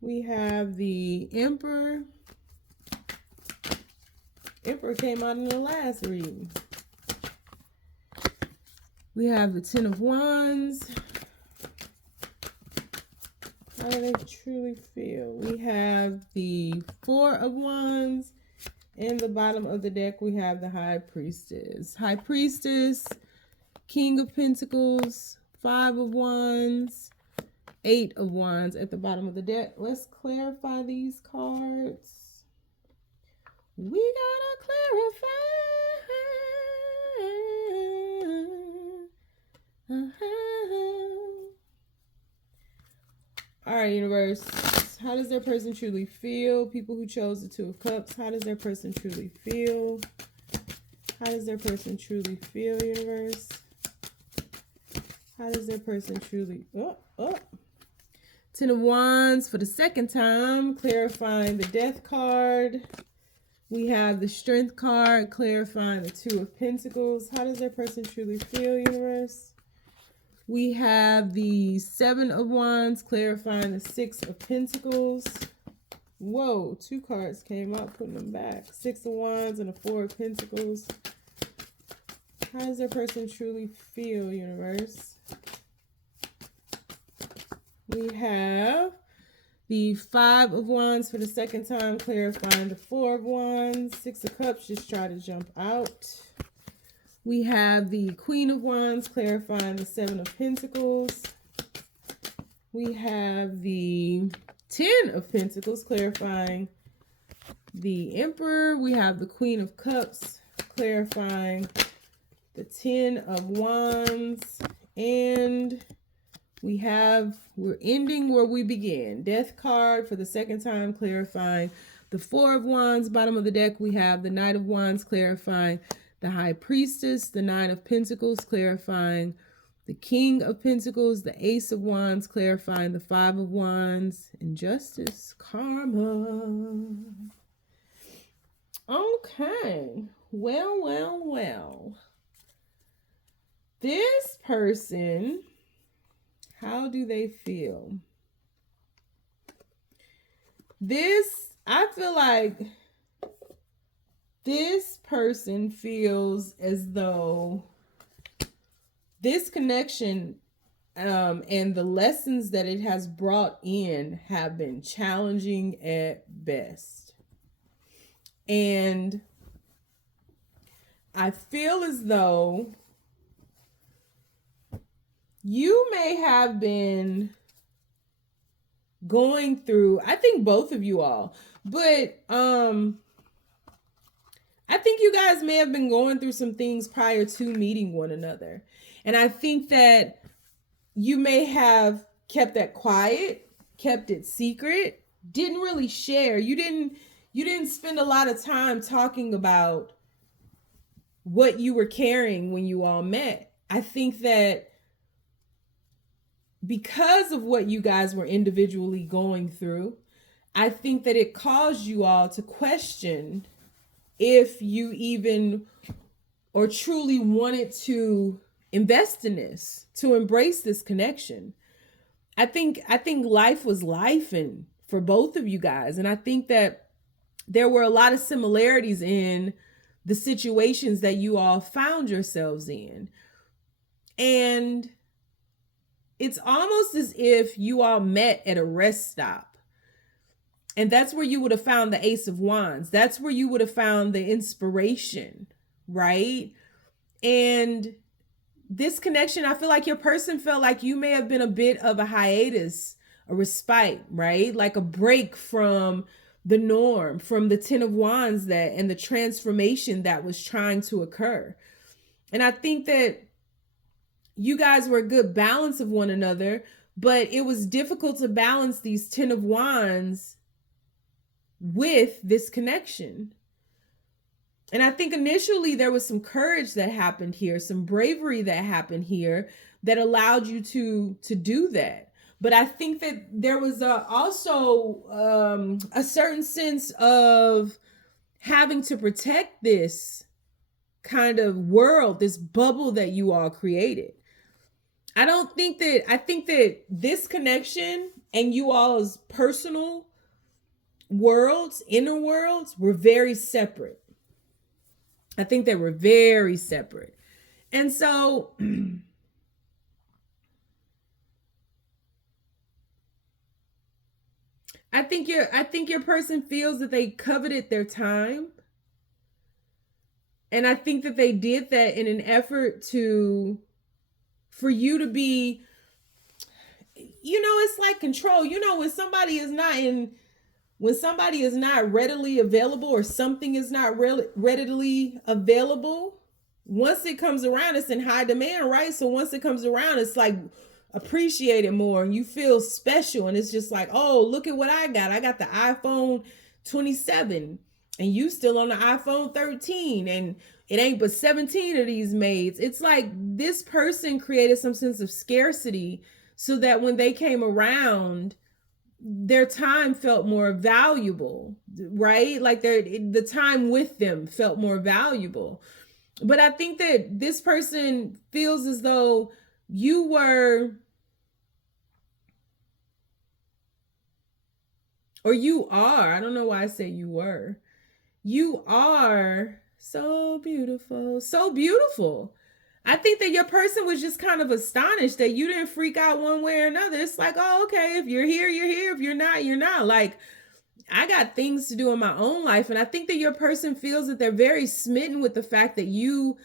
We have the Emperor. Emperor came out in the last reading. We have the Ten of Wands. How do they truly feel? We have the Four of Wands. In the bottom of the deck, we have the High Priestess. High Priestess, King of Pentacles, Five of Wands, Eight of Wands at the bottom of the deck. Let's clarify these cards. We gotta clarify. All right, universe. How does their person truly feel? People who chose the Two of Cups. How does their person truly feel? How does their person truly feel, universe? How does their person truly... Ten of Wands for the second time. Clarifying the Death card. We have the Strength card clarifying the Two of Pentacles. How does their person truly feel, universe? We have the Seven of Wands clarifying the Six of Pentacles. Whoa, 2 cards came up, putting them back. 6 of Wands and a 4 of Pentacles. How does their person truly feel, universe? We have the 5 of Wands for the second time, clarifying the 4 of Wands. 6 of Cups, just try to jump out. We have the Queen of Wands, clarifying the 7 of Pentacles. We have the 10 of Pentacles, clarifying the Emperor. We have the Queen of Cups, clarifying the 10 of Wands. And we're ending where we began. Death card for the second time, clarifying the 4 of Wands. Bottom of the deck, we have the Knight of Wands, clarifying the High Priestess. The 9 of Pentacles, clarifying the King of Pentacles. The Ace of Wands, clarifying the 5 of Wands. And Justice, Karma. Okay. Well. This person, how do they feel? I feel like this person feels as though this connection and the lessons that it has brought in have been challenging at best. And I feel as though you may have been going through, I think both of you all, but I think you guys may have been going through some things prior to meeting one another. And I think that you may have kept that quiet, kept it secret, didn't really share. You didn't spend a lot of time talking about what you were carrying when you all met. I think that because of what you guys were individually going through, I think that it caused you all to question if you even or truly wanted to invest in this, to embrace this connection. I think life was life and for both of you guys. And I think that there were a lot of similarities in the situations that you all found yourselves in. And it's almost as if you all met at a rest stop. And that's where you would have found the Ace of Wands. That's where you would have found the inspiration, right? And this connection, I feel like your person felt like you may have been a bit of a hiatus, a respite, right? Like a break from the norm, from the 10 of Wands and the transformation that was trying to occur. And I think that you guys were a good balance of one another, but it was difficult to balance these 10 of Wands with this connection. And I think initially there was some courage that happened here, some bravery that happened here that allowed you to do that. But I think that there was also a certain sense of having to protect this kind of world, this bubble that you all created. I think that this connection and you all's personal worlds, inner worlds, were very separate. I think they were very separate. And so I think your person feels that they coveted their time. And I think that they did that in an effort for you to be, it's like control. When somebody is not readily available or something is not readily available, once it comes around, it's in high demand, right? So once it comes around, it's like appreciated more and you feel special. And it's just like, oh, look at what I got. I got the iPhone 27 and you still on the iPhone 13 and it ain't but 17 of these maids. It's like this person created some sense of scarcity so that when they came around, their time felt more valuable, right? Like the time with them felt more valuable. But I think that this person feels as though you were, or you are, I don't know why I say you were. You are so beautiful, so beautiful. I think that your person was just kind of astonished that you didn't freak out one way or another. It's like, oh, okay, if you're here, you're here. If you're not, you're not. Like, I got things to do in my own life. And I think that your person feels that they're very smitten with the fact that you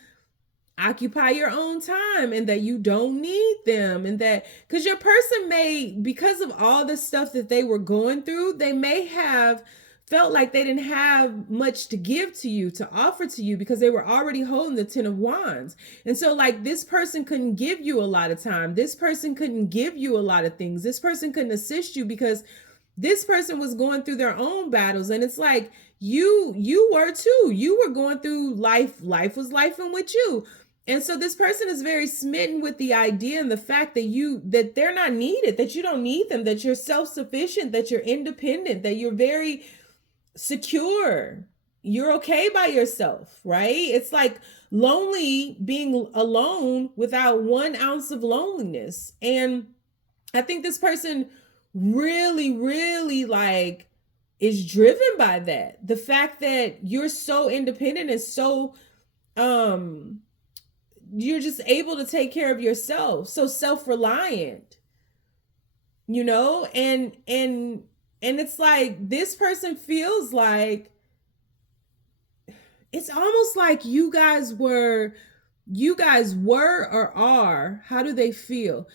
occupy your own time and that you don't need them. And that because your person may, because of all the stuff that they were going through, they may have felt like they didn't have much to give to you, to offer to you, because they were already holding the 10 of Wands. And so like this person couldn't give you a lot of time. This person couldn't give you a lot of things. This person couldn't assist you because this person was going through their own battles. And it's like you were too. You were going through life. Life was lifing with you. And so this person is very smitten with the idea and the fact that they're not needed, that you don't need them, that you're self-sufficient, that you're independent, that you're very secure. You're okay by yourself, right? It's like lonely, being alone without 1 ounce of loneliness. And I think this person really, really like is driven by that. The fact that you're so independent and so you're just able to take care of yourself, so self-reliant, you know, and it's like this person feels like it's almost like you guys were or are, how do they feel?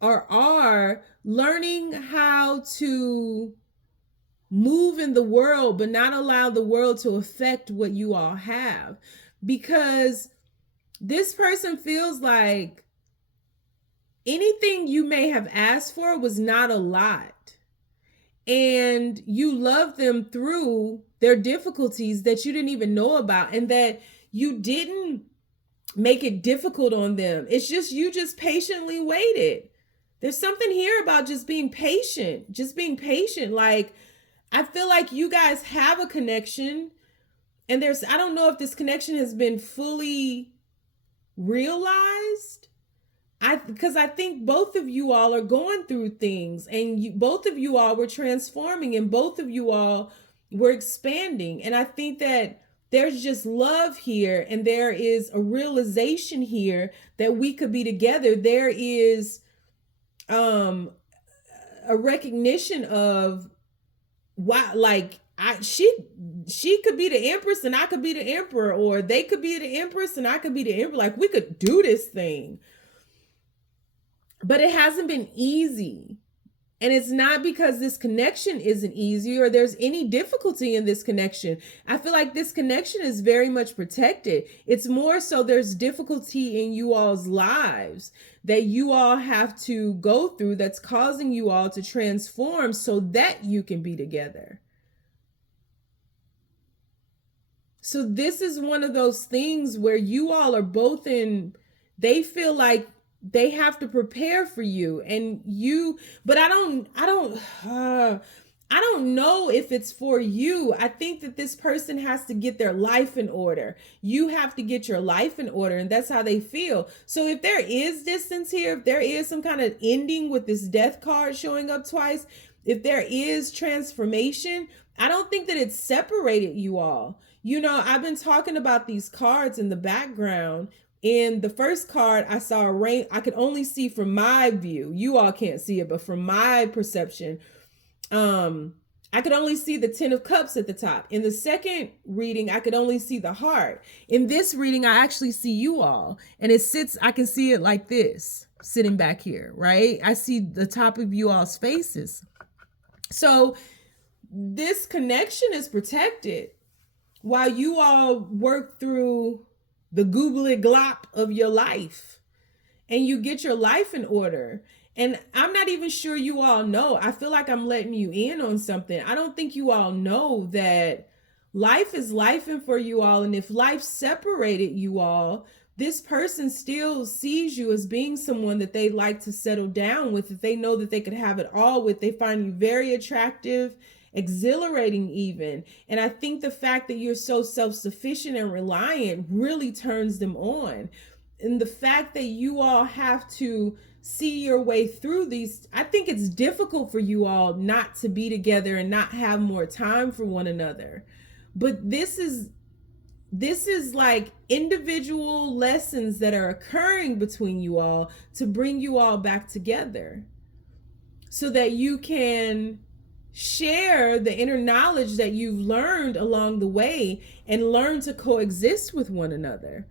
Or are learning how to move in the world, but not allow the world to affect what you all have. Because this person feels like anything you may have asked for was not a lot. And you love them through their difficulties that you didn't even know about, and that you didn't make it difficult on them. It's just you just patiently waited. There's something here about just being patient, Like, I feel like you guys have a connection, and I don't know if this connection has been fully realized. Because I think both of you all are going through things, and both of you all were transforming, and both of you all were expanding. And I think that there's just love here, and there is a realization here that we could be together. There is a recognition of why, like, she could be the Empress and I could be the Emperor, or they could be the Empress and I could be the Emperor. Like, we could do this thing. But it hasn't been easy. And it's not because this connection isn't easy or there's any difficulty in this connection. I feel like this connection is very much protected. It's more so there's difficulty in you all's lives that you all have to go through that's causing you all to transform so that you can be together. So this is one of those things where you all are both they feel like they have to prepare for you, but I don't know if it's for you. I think that this person has to get their life in order. You have to get your life in order, and that's how they feel. So if there is distance here, if there is some kind of ending with this death card showing up twice, if there is transformation, I don't think that it's separated you all. You know, I've been talking about these cards in the background. In the first card, I saw a rain. I could only see from my view. You all can't see it, but from my perception, I could only see the 10 of Cups at the top. In the second reading, I could only see the heart. In this reading, I actually see you all. And I can see it like this, sitting back here, right? I see the top of you all's faces. So this connection is protected while you all work through the googly glop of your life and you get your life in order. And I'm not even sure you all know. I feel like I'm letting you in on something. I don't think you all know that life is lifing for you all. And if life separated you all, this person still sees you as being someone that they like to settle down with, that they know that they could have it all with. They find you very attractive, exhilarating even. And I think the fact that you're so self-sufficient and reliant really turns them on. And the fact that you all have to see your way through these, I think it's difficult for you all not to be together and not have more time for one another. But this is like individual lessons that are occurring between you all to bring you all back together so that you can share the inner knowledge that you've learned along the way and learn to coexist with one another.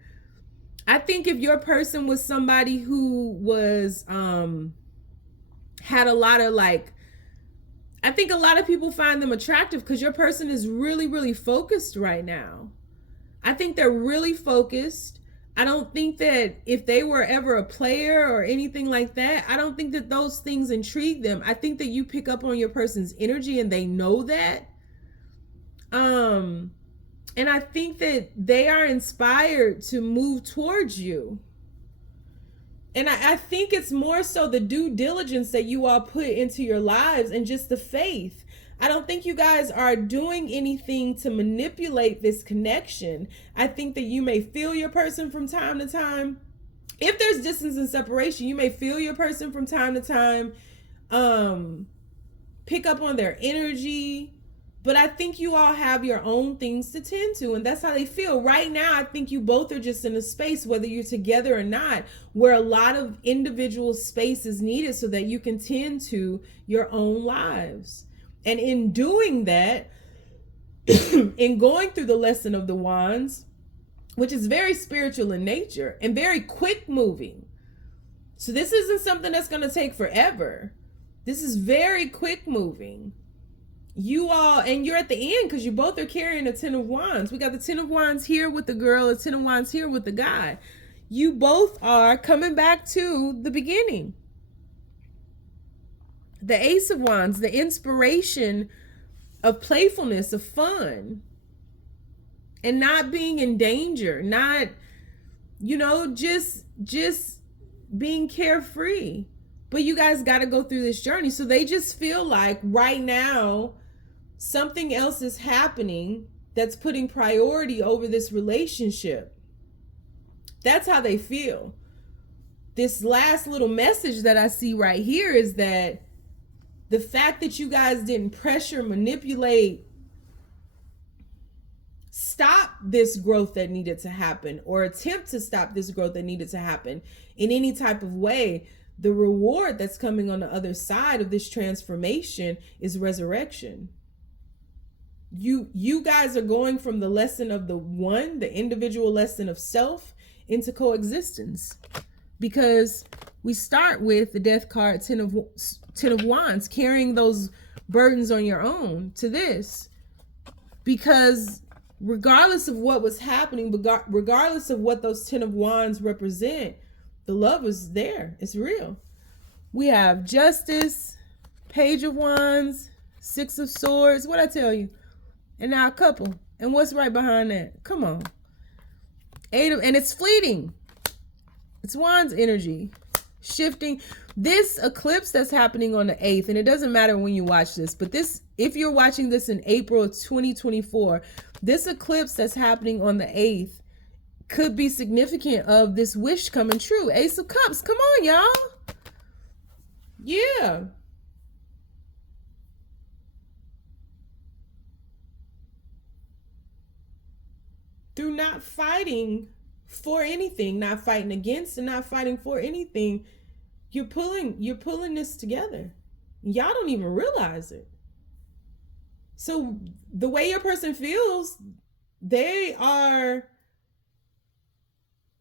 I think if your person was somebody who was had a lot of like, I think a lot of people find them attractive because your person is really, really focused right now. I think they're really focused. I don't think that if they were ever a player or anything like that, I don't think that those things intrigue them. I think that you pick up on your person's energy and they know that. And I think that they are inspired to move towards you. And I think it's more so the due diligence that you all put into your lives and just the faith. I don't think you guys are doing anything to manipulate this connection. I think that you may feel your person from time to time. If there's distance and separation, you may feel your person from time to time, pick up on their energy. But I think you all have your own things to tend to, and that's how they feel. Right now, I think you both are just in a space, whether you're together or not, where a lot of individual space is needed so that you can tend to your own lives. And in doing that, in going through the lesson of the wands, which is very spiritual in nature and very quick moving. So this isn't something that's going to take forever. This is very quick moving. You all, and you're at the end because you both are carrying a 10 of wands. We got the 10 of wands here with the girl, a 10 of wands here with the guy. You both are coming back to the beginning. The ace of wands, the inspiration of playfulness, of fun, and not being in danger, not, just being carefree. But you guys got to go through this journey. So they just feel like right now something else is happening that's putting priority over this relationship. That's how they feel. This last little message that I see right here is that the fact that you guys didn't pressure, manipulate, stop this growth that needed to happen, or attempt to stop this growth that needed to happen in any type of way, the reward that's coming on the other side of this transformation is resurrection. You guys are going from the lesson of the one, the individual lesson of self, into coexistence. Because we start with the death card, 10 of wands, carrying those burdens on your own to this. Because regardless of what was happening, regardless of what those 10 of wands represent, the love is there. It's real. We have justice, page of wands, 6 of swords. What'd I tell you? And now a couple. And what's right behind that? Come on. 8 of, and it's fleeting. It's wands energy. Shifting. This eclipse that's happening on the 8th, and it doesn't matter when you watch this, but this, if you're watching this in April of 2024, this eclipse that's happening on the 8th could be significant of this wish coming true. Ace of Cups. Come on, y'all. Yeah. Through not fighting for anything, not fighting against and not fighting for anything, you're pulling this together. Y'all don't even realize it. So the way your person feels, they are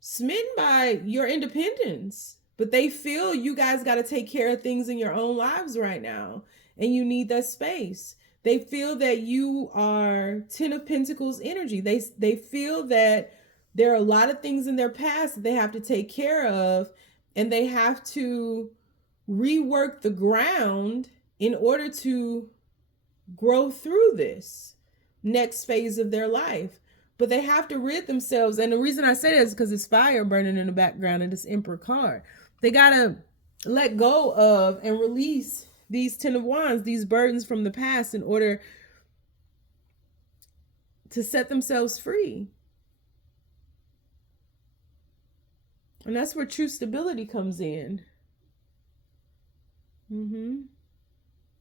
smitten by your independence, but they feel you guys got to take care of things in your own lives right now, and you need that space. They feel that you are 10 of Pentacles energy. They feel that there are a lot of things in their past that they have to take care of, and they have to rework the ground in order to grow through this next phase of their life. But they have to rid themselves. And the reason I say that is because it's fire burning in the background of this Emperor card. They got to let go of and release these Ten of Wands, these burdens from the past, in order to set themselves free. And that's where true stability comes in.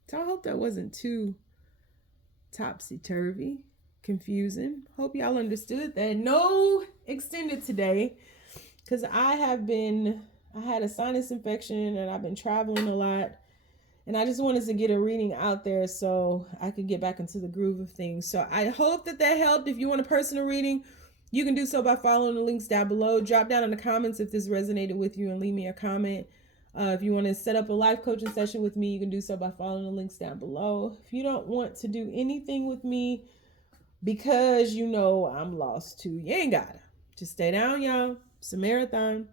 So I hope that wasn't too topsy-turvy, confusing. Hope y'all understood that. No extended today because I had a sinus infection and I've been traveling a lot. And I just wanted to get a reading out there so I could get back into the groove of things. So I hope that helped. If you want a personal reading, you can do so by following the links down below. Drop down in the comments if this resonated with you and leave me a comment. If you want to set up a life coaching session with me, you can do so by following the links down below. If you don't want to do anything with me because you know I'm lost too, you ain't gotta. Just stay down, y'all. It's a marathon.